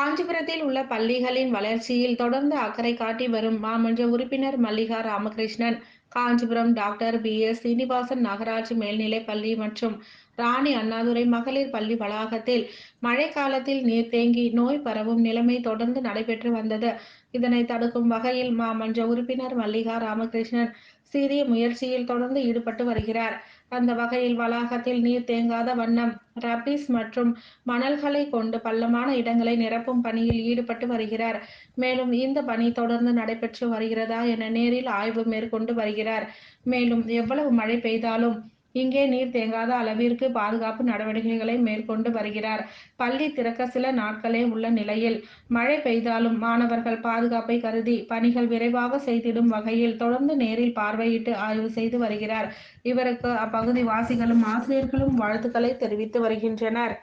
காஞ்சிபுரத்தில் உள்ள பள்ளிகளின் வளர்ச்சியில் தொடர்ந்து அக்கறை காட்டி வரும் மாமன்ற உறுப்பினர் மல்லிகா ராமகிருஷ்ணன், காஞ்சிபுரம் டாக்டர் பி.எஸ். சீனிவாசன் நகராட்சி மேல்நிலைப் பள்ளி மற்றும் ராணி அண்ணாதுரை மகளிர் பள்ளி வளாகத்தில் மழைக்காலத்தில் நீர் தேங்கி நோய் பரவும் நிலைமை தொடர்ந்து நடைபெற்று வந்தது. இதனை தடுக்கும் வகையில் மாமன்ற உறுப்பினர் மல்லிகா ராமகிருஷ்ணன் சீரிய முயற்சியில் தொடர்ந்து ஈடுபட்டு வருகிறார். அந்த வகையில் வளாகத்தில் நீர் தேங்காத வண்ணம் ரப்பீஸ் மற்றும் மணல்களை கொண்டு பள்ளமான இடங்களை நிரப்பும் பணியில் ஈடுபட்டு வருகிறார். மேலும் இந்த பணி தொடர்ந்து நடைபெற்று வருகிறதா என நேரில் ஆய்வு மேற்கொண்டு வருகிறார். மேலும் எவ்வளவு மழை பெய்தாலும் இங்கே நீர் தேங்காத அளவிற்கு பாதுகாப்பு நடவடிக்கைகளை மேற்கொண்டு வருகிறார். பள்ளி திறக்க சில நாட்களே உள்ள நிலையில் மழை பெய்தாலும் மாணவர்கள் பாதுகாப்பை கருதி பணிகள் விரைவாக செய்திடும் வகையில் தொடர்ந்து நேரில் பார்வையிட்டு ஆய்வு செய்து வருகிறார். இவருக்கு அப்பகுதி வாசிகளும் ஆசிரியர்களும் வாழ்த்துக்களை தெரிவித்து வருகின்றனர்.